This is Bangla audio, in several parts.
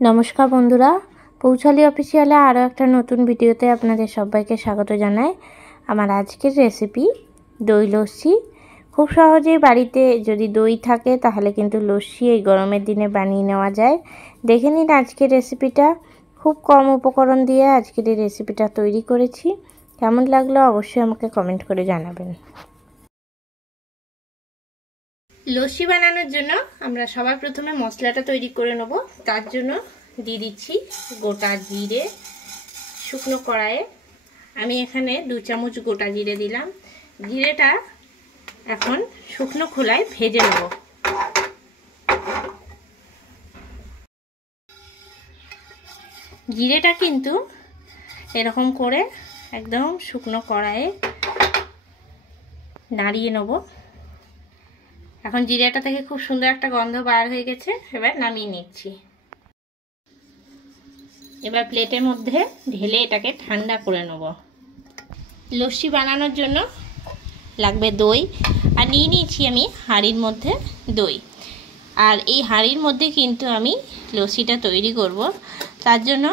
নমস্কার বন্ধুরা, পৌঁছালি অফিসিয়ালে আরও একটা নতুন ভিডিওতে আপনাদের সবাইকে স্বাগত জানাই। আমার আজকের রেসিপি দই লস্যি। খুব সহজেই বাড়িতে যদি দই থাকে তাহলে কিন্তু লস্যি এই গরমের দিনে বানিয়ে নেওয়া যায়। দেখে নিন আজকের রেসিপিটা। খুব কম উপকরণ দিয়ে আজকের এই রেসিপিটা তৈরি করেছি। কেমন লাগলো অবশ্যই আমাকে কমেন্ট করে জানাবেন। লস্যি বানানোর জন্য আমরা সবার প্রথমে মশলাটা তৈরি করে নেব। তার জন্য দিয়ে দিচ্ছি গোটা জিরে। শুকনো কড়াইয়ে আমি এখানে 2 চামচ গোটা জিরে দিলাম। জিরেটা এখন শুকনো খোলায় ভেজে নেব। জিরেটা কিন্তু এরকম করে একদম শুকনো কড়াইয়ে নাড়িয়ে নেব। এখন জিরেটা থেকে খুব সুন্দর একটা গন্ধ বার হয়ে গেছে। এবার নামিয়ে নিচ্ছি। এবার প্লেটের মধ্যে ঢেলে এটাকে ঠান্ডা করে নেব। লস্যি বানানোর জন্য লাগবে দই, আর নিয়ে নিয়েছি আমি হাঁড়ির মধ্যে দই। আর এই হাঁড়ির মধ্যে কিন্তু আমি লস্যিটা তৈরি করব। তার জন্য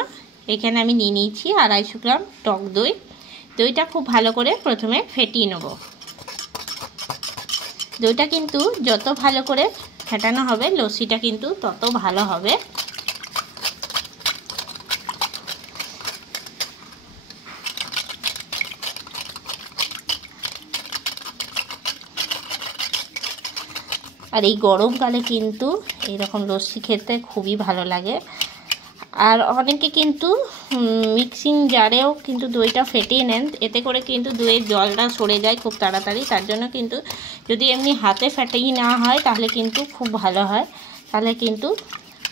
এখানে আমি নিয়ে নিয়েছি 250 গ্রাম টক দই। দইটা খুব ভালো করে প্রথমে ফেটিয়ে নেব। দইটা কিন্তু যত ভালো করে ফেটানো হবে লস্যিটা কিন্তু তত ভালো হবে। আর এই গরমকালে কিন্তু এইরকম লস্যি খেতে খুবই ভালো লাগে। আর অনেকে কিন্তু মিক্সিং জারেও কিন্তু দইটা ফেটিয়ে নেন, এতে করে কিন্তু দইয়ের জলটা সরে যায় খুব তাড়াতাড়ি। তার জন্য কিন্তু যদি এমনি হাতে ফেটিয়ে নেওয়া হয় তাহলে কিন্তু খুব ভালো হয়। তাহলে কিন্তু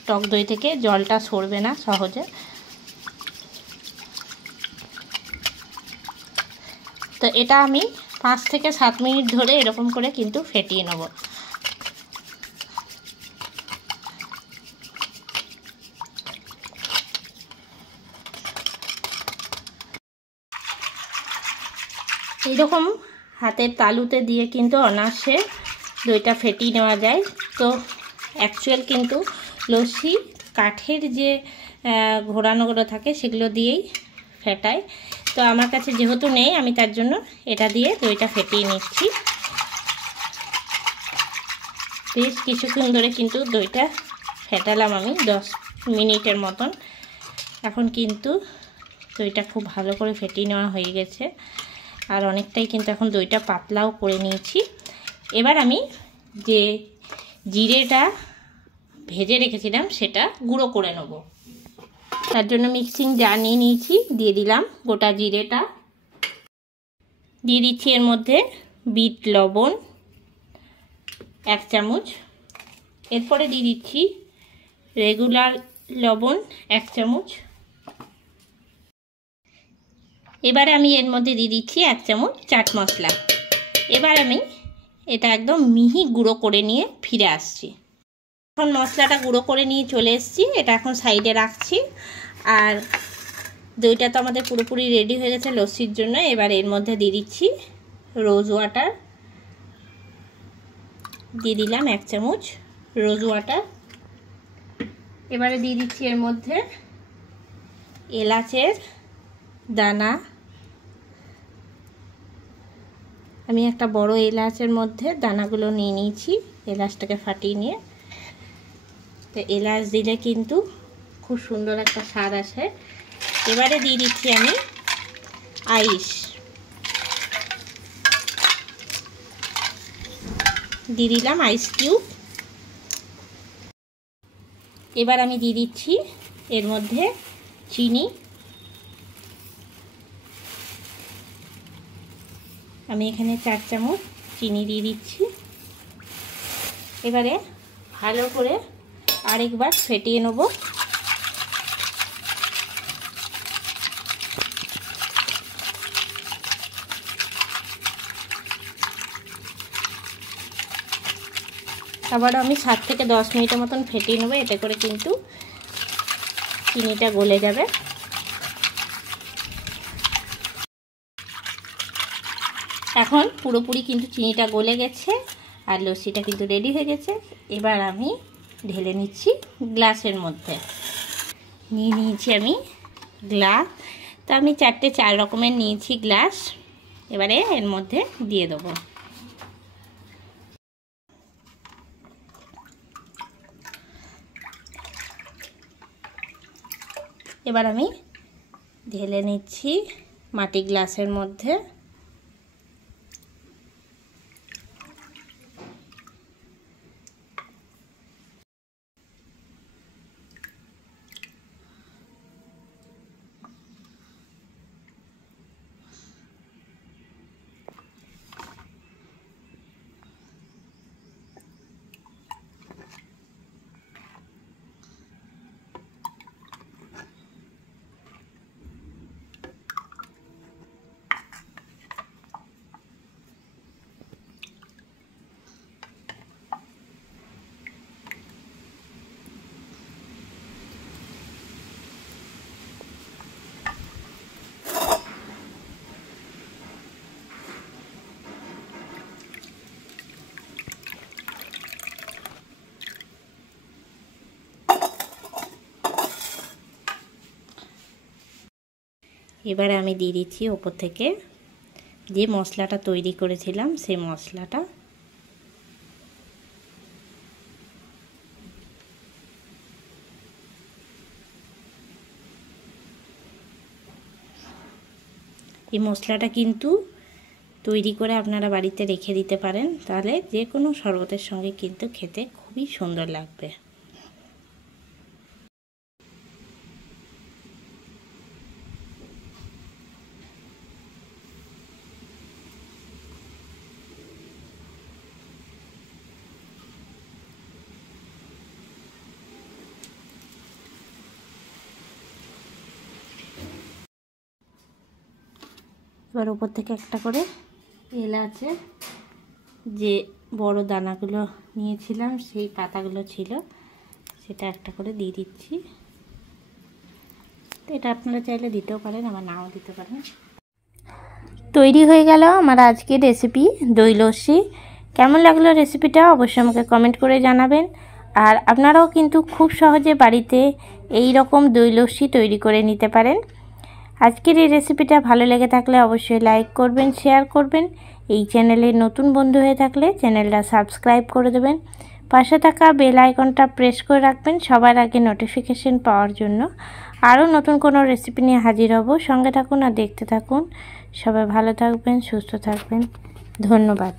টক দই থেকে জলটা সরবে না সহজে। তো এটা আমি 5 থেকে 7 মিনিট ধরে এরকম করে কিন্তু ফেটিয়ে নেব। এইরকম হাতের তালুতে দিয়ে কিন্তু অনায়াসে দইটা ফেটিয়ে নেওয়া যায়। তো অ্যাকচুয়াল কিন্তু লস্যি কাঠের যে ঘোরানোগুলো থাকে সেগুলো দিয়েই ফেটায়। তো আমার কাছে যেহেতু নেই আমি তার জন্য এটা দিয়ে দইটা ফেটিয়ে নিচ্ছি। বেশ কিছুক্ষণ ধরে কিন্তু দইটা ফেটালাম আমি 10 মিনিটের মতন। এখন কিন্তু দইটা খুব ভালো করে ফেটিয়ে নেওয়া হয়ে গেছে। আর অনেকটাই কিন্তু এখন দইটা পাতলাও করে নিয়েছি। এবার আমি যে জিরেটা ভেজে রেখেছিলাম সেটা গুঁড়ো করে নেব। তার জন্য মিক্সিং জার নিয়ে নিয়েছি, দিয়ে দিলাম গোটা জিরেটা। দিয়ে দিচ্ছি এর মধ্যে বিট লবণ 1 চামচ। এরপরে দিয়ে দিচ্ছি রেগুলার লবণ 1 চামচ। এবারে আমি এর মধ্যে দিয়ে দিচ্ছি 1 চামচ চাট মশলা। এবার আমি এটা একদম মিহি গুঁড়ো করে নিয়ে ফিরে আসছি। এখন মশলাটা গুঁড়ো করে নিয়ে চলে এসেছি, এটা এখন সাইডে রাখছি। আর দইটা তো আমাদের পুরোপুরি রেডি হয়ে গেছে লস্যির জন্য। এবার এর মধ্যে দিয়ে দিচ্ছি রোজ ওয়াটার। দিয়ে দিলাম 1 চামচ রোজ ওয়াটার। এবারে দিয়ে দিচ্ছি এর মধ্যে এলাচের দানা। আমি একটা বড় এলাচের মধ্যে দানাগুলো নিয়ে নিয়েছি, এলাচটাকে ফাটিয়ে নিয়ে। তো এলাচ দিলে কিন্তু খুব সুন্দর একটা স্বাদ আসে। এবারে দিয়ে দিচ্ছি আমি আইস। দিয়ে দিলাম আইস কিউব। এবার আমি দিয়ে দিচ্ছি এর মধ্যে চিনি। আমি এখানে 4 চামচ চিনি দিয়ে দিচ্ছি। এবারে ভালো করে আরেকবার ফেটিয়ে নেব। আবার আমি 7 থেকে 10 মিনিটের মতন ফেটিয়ে নেব। এতে করে কিন্তু চিনিটা গলে যাবে। এখন পুরোপুরি কিন্তু চিনিটা গলে গেছে আর লস্যিটা কিন্তু রেডি হয়ে গেছে। এবার আমি ঢেলে নিচ্ছি গ্লাসের মধ্যে। নিয়ে নিয়েছি আমি গ্লাস। তো আমি 4 রকমের নিয়েছি গ্লাস। এবারে এর মধ্যে দিয়ে দেবো। এবার আমি ঢেলে নিচ্ছি মাটি গ্লাসের মধ্যে। এবারে আমি দিয়ে দিচ্ছি ওপর থেকে যে মশলাটা তৈরি করেছিলাম সেই মশলাটা। এই মশলাটা কিন্তু তৈরি করে আপনারা বাড়িতে রেখে দিতে পারেন, তাহলে যে কোনো শরবতের সঙ্গে কিন্তু খেতে খুবই সুন্দর লাগবে। এবার উপর থেকে একটা করে এলাচের যে বড় দানাগুলো নিয়েছিলাম সেই পাতাগুলো ছিল সেটা একটা করে দিয়ে দিচ্ছি। তো এটা আপনারা চাইলে দিতেও পারেন, আবার নাও দিতে পারেন। তৈরি হয়ে গেল আমার আজকের রেসিপি দই লস্যি। কেমন লাগলো রেসিপিটা অবশ্যই আমাকে কমেন্ট করে জানাবেন। আর আপনারাও কিন্তু খুব সহজে বাড়িতে এই রকম দই লস্যি তৈরি করে নিতে পারেন। আজকের এই রেসিপিটা ভালো লেগে থাকলে অবশ্যই লাইক করবেন, শেয়ার করবেন। এই চ্যানেলে নতুন বন্ধু হয়ে থাকলে চ্যানেলটা সাবস্ক্রাইব করে দেবেন। পাশে থাকা বেল আইকনটা প্রেস করে রাখবেন সবার আগে নোটিফিকেশন পাওয়ার জন্য। আরও নতুন কোনো রেসিপি নিয়ে হাজির হব। সঙ্গে থাকুন আর দেখতে থাকুন। সবাই ভালো থাকবেন, সুস্থ থাকবেন। ধন্যবাদ।